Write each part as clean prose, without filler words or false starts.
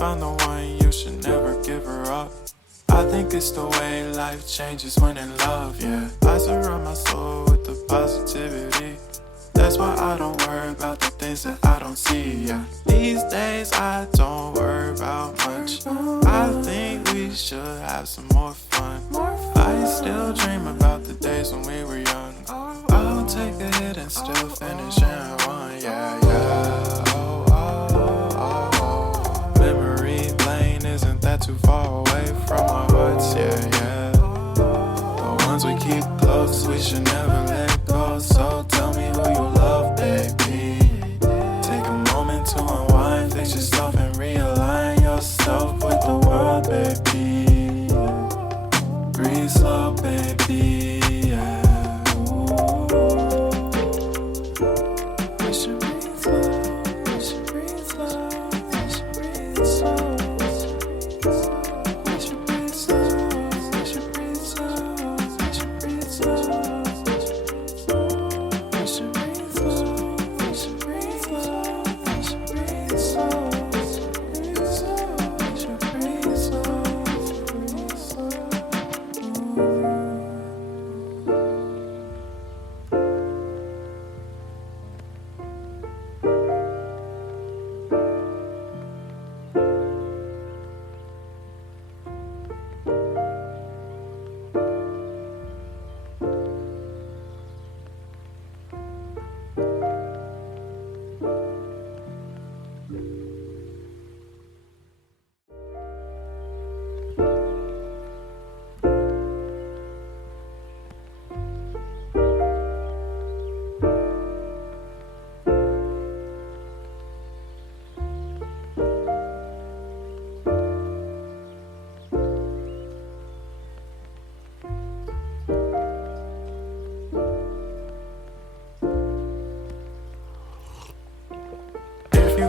found the one, you should never give her up. I think it's the way life changes when in love, yeah. I surround my soul with the positivity. That's why I don't worry about the things that I don't see, yeah. These days I don't worry about much. I think we should have some more fun. I still dream about the days when we were young. I'll take a hit and still finish in one, yeah, yeah. Oh, oh, oh, oh. Memory lane isn't that too far away from our hearts, yeah, yeah. The ones we keep close, we should never let go. So tell me who you love, baby. Take a moment to unwind, fix yourself and realign yourself with the world, baby. Breathe slow, baby, yeah. We should breathe slow, we should breathe slow, we should breathe slow. We should breathe slow, we should breathe slow, we should breathe slow. We should breathe slow, we should breathe slow, we should breathe slow. We should breathe slow, breathe slow.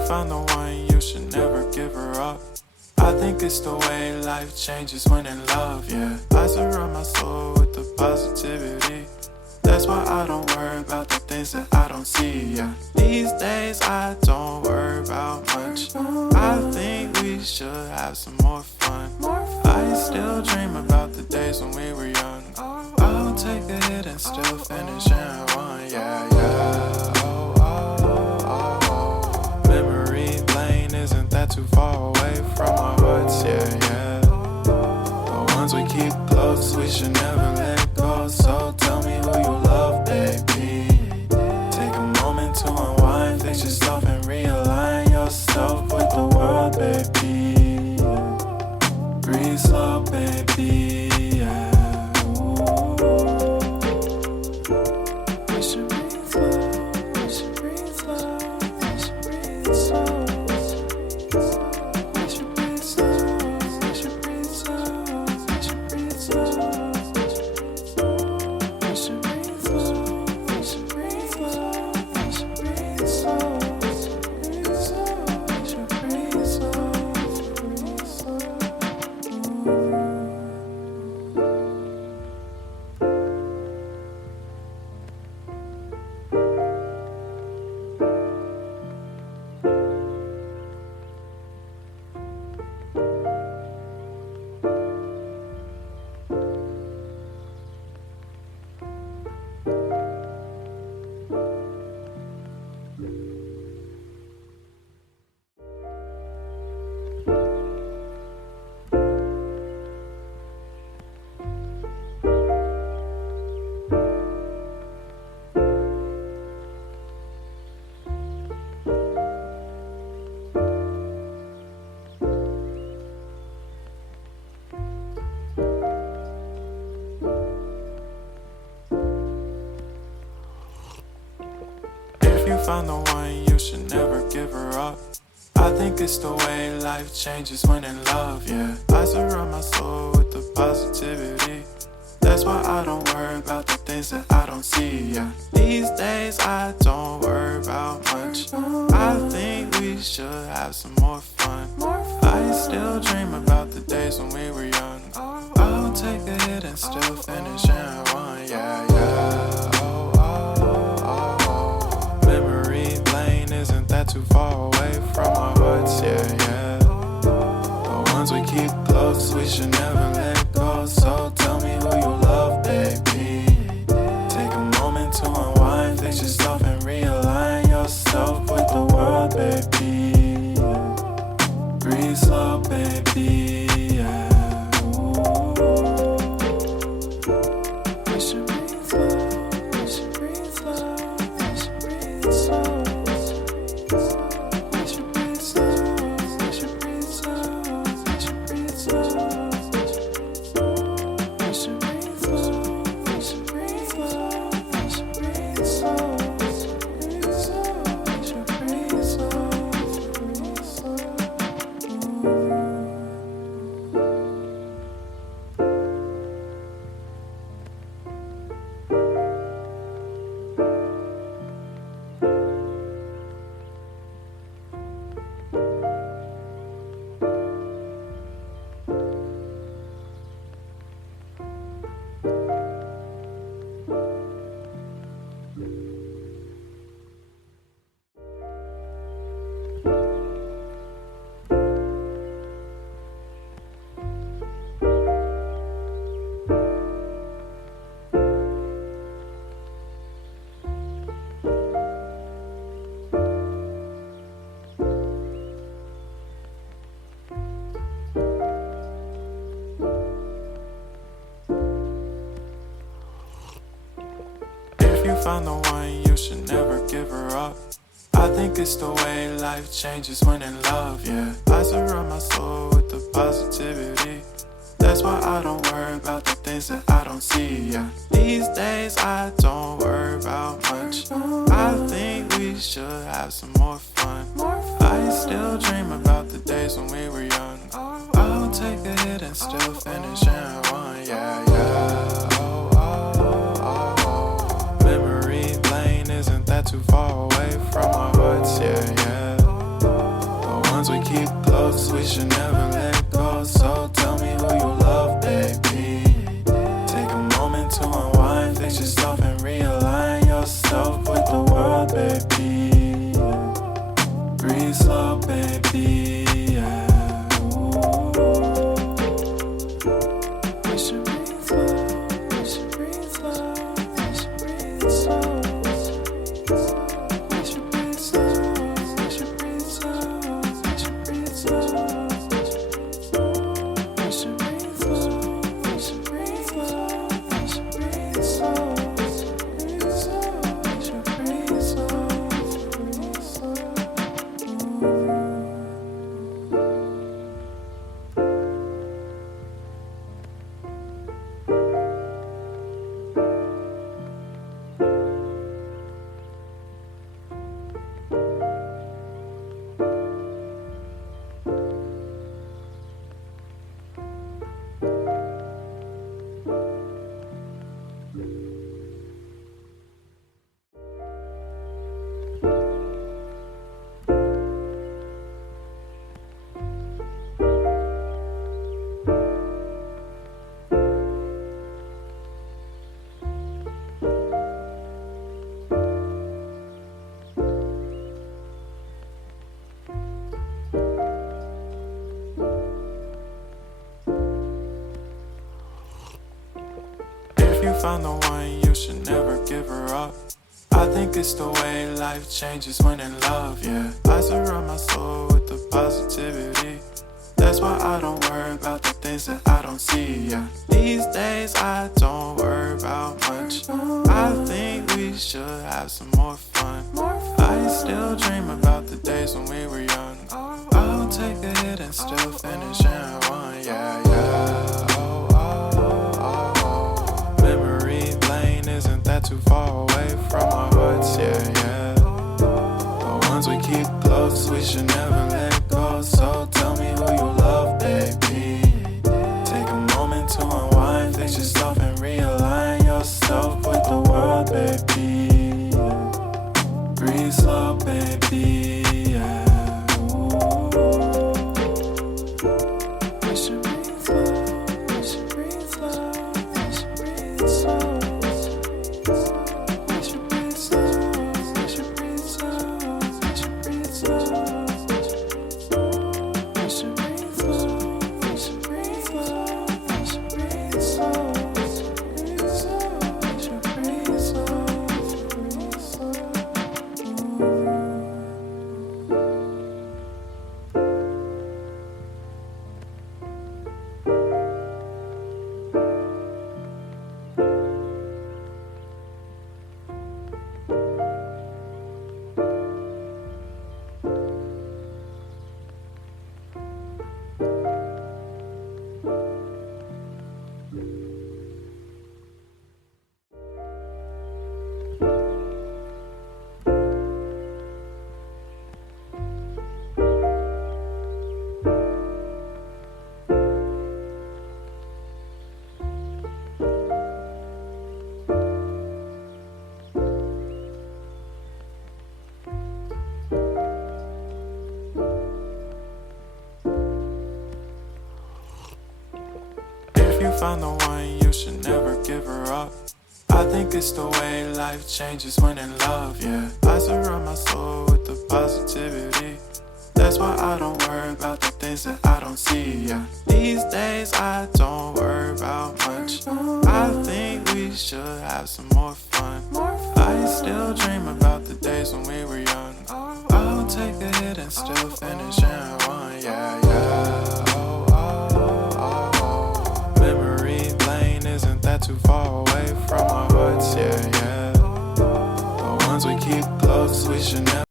Found the one, you should never give her up. I think it's the way life changes when in love, yeah. I surround my soul with the positivity. That's why I don't worry about the things that I don't see, yeah. These days I don't worry about much. I think we should have some more fun. I still dream about the days when we were young. I'll take a hit and still finish in one, yeah, yeah. Oh, oh, oh, oh. Memory lane isn't that too far away from our hearts, yeah, yeah. The ones we keep close, we should never let go. So tell me who you love, baby. Take a moment to unwind, fix yourself and realign yourself with the world, baby. Breathe slow, baby, yeah. We should breathe slow, we should breathe slow, we should breathe slow. We should breathe slow, we should breathe slow, we should breathe slow. We should breathe slow, we should breathe slow, we should breathe slow. We should breathe slow, breathe slow. Found the one, you should never give her up. I think it's the way life changes when in love, yeah. I surround my soul with the positivity. That's why I don't worry about the things that I don't see, yeah. These days I don't worry about much. I think we should have some more fun. I still dream about the days when we were young. I'll take a hit and still finish in one, yeah, yeah. Oh, oh, oh, oh. Memory lane isn't that too far away from our hearts, yeah, yeah. close, we should never let go. So tell me who you love, baby. Take a moment to unwind, fix yourself and realign yourself with the world, baby. Breathe slow, baby. Yeah. We should breathe slow. We should breathe slow. We should breathe slow. We should breathe slow. We should breathe slow. We should breathe slow. We should breathe slow. We should breathe slow. We should breathe slow. We should breathe slow. If you found the one, you should never give her up. I think it's the way life changes when in love, yeah. I surround my soul with the positivity. That's why I don't worry about the things that I don't see, yeah. These days I don't worry about much. I think we should have some more fun. I still dream about the days when we were young. I'll take a hit and still finish in one, yeah, yeah. Memory lane isn't that too far away from our hearts, yeah, yeah. The ones we keep close, we should never let go. So tell me who you love, baby. Take a moment to unwind, fix yourself and realign yourself with the world, baby. Breathe slow, baby, yeah. We should breathe slow, we should breathe slow, we should breathe slow. We should breathe slow, we should breathe slow, we should breathe slow. We should breathe slow, we should breathe slow, we should breathe slow. We should breathe slow, breathe slow. If you found the one, you should never give her up. I think it's the way life changes when in love, yeah. I surround my soul with the positivity. That's why I don't worry about the things that I don't see, yeah. These days I don't worry about much. I think we should have some more fun. I still dream about the days when we were young. I'll take a hit and still finish in one, yeah, yeah. Memory lane isn't that too far away from our hearts, yeah, yeah. The ones we keep close, we should never let go. So tell me who you love, baby. Take a moment to unwind, fix yourself and realign yourself with the world, baby. Breathe slow, baby, yeah. We should breathe slow. you found the one, you should never give her up. I think it's the way life changes when in love, yeah. I surround my soul with the positivity. That's why I don't worry about the things that I don't see, yeah. These days I don't worry about much. I think we should have some more fun. I still dream about the days when we were young. I'll take a hit and still finish in one, yeah, yeah. Oh, oh, oh, oh. Memory lane, isn't that too far away from our hearts, yeah, yeah. The ones we keep close, we should never